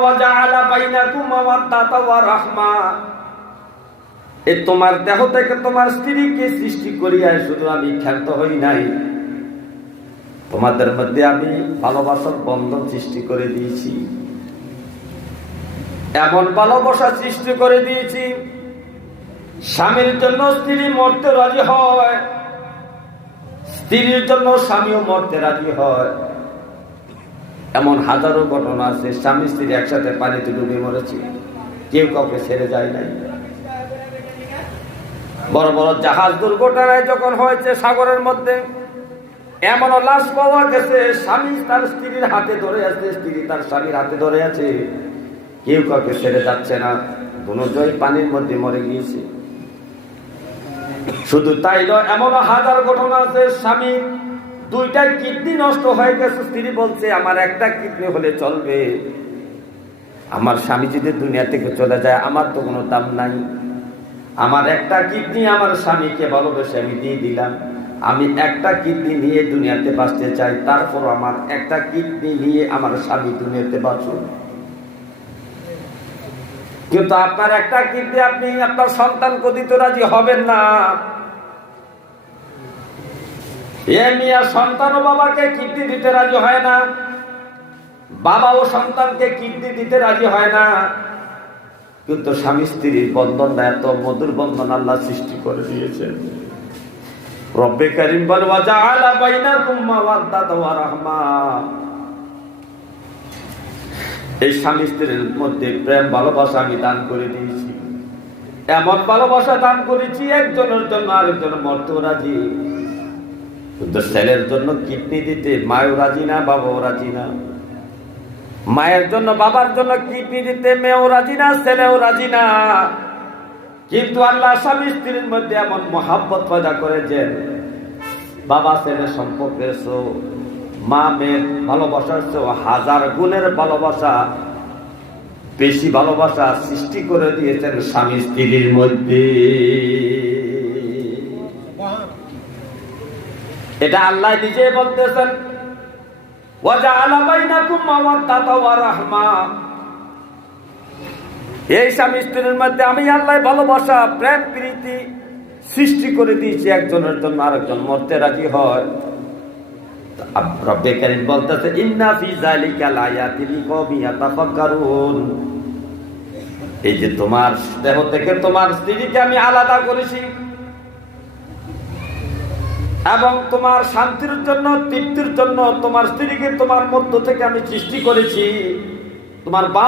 ওয়াজআলা বাইনাকুম মাওয়াদ্দাতা ওয়া রাহমা, এ তোমার দেহ থেকে তোমার স্ত্রীকে সৃষ্টি করিয়া শুধু আমি ক্ষান্ত হই নাই, তোমাদের মধ্যে আমি ভালোবাসার বন্ধন সৃষ্টি করে দিয়েছি। এমন ভালোবাসা সৃষ্টি করে দিয়েছি, স্বামীর জন্য স্ত্রী মরতে রাজি হয়, স্ত্রীর জন্য স্বামীও মরতে রাজি হয়। এমন হাজারো ঘটনা আছে, স্বামী স্ত্রী একসাথে পানিতে ডুবে মরেছে, কেউ কাউকে ছেড়ে যায় নাই। বড় বড় জাহাজ দুর্ঘটনায় যখন হয়েছে সাগরের মধ্যে, এমন লাশ পাওয়া গেছে, স্বামী তার স্ত্রীর হাতে ধরে আছে, স্ত্রী তার স্বামীর হাতে ধরে আছে, কেউ কাউকে ছেড়ে যাচ্ছে না, দুজনেই পানির মধ্যে মরে গিয়েছে। শুধু তাই নয়, এমন হাজার ঘটনা আছে, স্বামী দুইটা কিডনি নষ্ট হয়ে গেছে, স্ত্রী বলছে আমার একটা কিডনি হলে চলবে, আমার স্বামী যদি দুনিয়া থেকে চলে যায় আমার তো কোনো দাম নাই, আমার একটা কিডনি আমার স্বামীকে ভালোবেসে আমি দিয়ে দিলাম, আমি একটা কিডনি নিয়ে দুনিয়াতে বাঁচতে চাই, তারপর আমার একটা কিডনি নিয়ে আমার স্বামী দুনিয়াতে বাঁচুন। কিন্তু আপনার একটা কিডনি আপনি আপনার সন্তানকে দিতে রাজি হবেন না। এ মিয়া, সন্তানও বাবাকে কিডনি দিতে রাজি হয় না, বাবাও সন্তানকে কিডনি দিতে রাজি হয় না। কিন্তু স্বামী স্ত্রীর বন্ধনটা এত মধুর বন্ধন আল্লাহ সৃষ্টি করে দিয়েছেন। রব্বে কারীম বলে ওয়াজআলা বাইনাকুম মাওয়াদ্দাতা ওয়া রাহমা, এই স্বামী স্ত্রীর মধ্যে প্রেম ভালোবাসা আমি দান করে দিয়েছি। এমন ভালোবাসা দান করেছি, একজনের জন্য আরেকজন মরতেও রাজি। কিন্তু ছেলের জন্য কিডনি দিতে মায়ও রাজি না, বাবাও রাজি না। মায়ের জন্য বাবার জন্য কিডনি দিতে মেয়েও রাজি না, ছেলেও রাজি না। কিন্তু আল্লাহ স্বামী স্ত্রীর মধ্যে এমন মহাব্বত পয়দা করেছেন, বাবা ছেলের সম্পর্কের চেয়েও মা মেয়ের ভালোবাসার চেয়েও হাজার গুণের ভালোবাসা, বেশি ভালোবাসা সৃষ্টি করে দিয়েছেন স্বামী স্ত্রীর মধ্যে। এটা আল্লাহ নিজে বলতেছেন, ওয়াজআলা বাইনাকুম মাওয়াদ্দাতা ওয়া রাহমা, এই স্বামী স্ত্রীর মধ্যে আমি আল্লাহ ভালোবাসা প্রেম প্রীতি সৃষ্টি করে দিয়েছি, একজনের জন্য আরেকজন মরতে রাজি হয়। রব্বে কারীম বলতেছে ইন্না ফি যালিকা লায়াতিন লিকাওমিন ইয়াতাফাক্কারুন, এই যে তোমার দেহ থেকে তোমার স্ত্রীকে আমি আলাদা করেছি এবং তোমার শান্তির জন্য তৃপ্তির জন্য তোমার স্ত্রীকে তোমার মধ্য থেকে আমি সৃষ্টি করেছি, তোমার